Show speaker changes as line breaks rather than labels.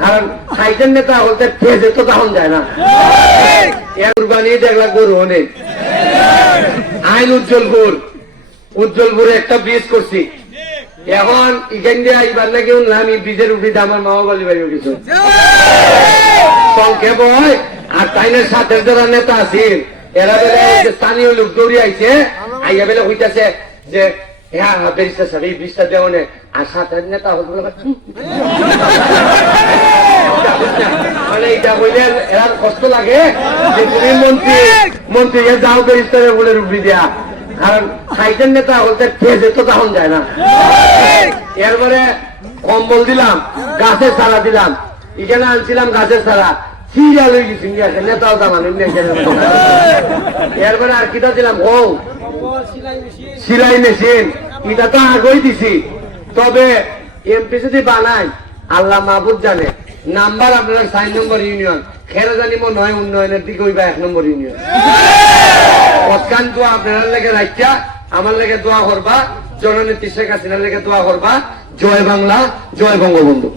কারণ সাইকেল নেতা বলতে ফেজে তো তখন যায় না। কুরবানি দেখলা গরু অনেক আইন উজ্জ্বলপুর উজ্জ্বলপুরে একটা ব্রিজ করছি। এখন এখান দিয়ে আইবার নাকি আমি ব্রিজের উঠিতে আমার মামা বলি বাড়ি কিছু সংক্ষেপ হয় আর তাইনের সাথে যারা নেতা আছিল এরা বেলে স্থানীয় লোক দৌড়ি আইছে আইয়া বেলে হইতাছে যে হ্যাঁ বেরিস্টার সাহেব এই ব্রিজটা দেওয়ানে আর সাথে নেতা হল এটা কইলে এরার কষ্ট লাগে যে তুমি মন্ত্রী মন্ত্রী এ যাও বেরিস্টারে বলে কারণ নেতা বলতে তো তখন যায় না। এরপরে কম্বল দিলাম, গাছের সারা দিলাম। এখানে আনছিলাম গাছের সারা সিরিয়াল হয়ে গেছি নেতাও দামান এরপরে আর কিটা দিলাম? ও সিলাই মেশিন। এটা তো আগেই দিছি। তবে এমপি যদি বানাই, আল্লাহ মাহবুদ জানে। নাম্বার আপনার চার নম্বর ইউনিয়ন। খেরা জানিব নয় উন্নয়নের দিকে ওইবা এক নম্বর ইউনিয়ন। অৎকান দোয়া আপনার লেগে রাখা আমার লেগে দোয়া করবা, জননেত্রী শেখ হাসিনার লেগে দোয়া করবা। জয় বাংলা, জয় বঙ্গবন্ধু।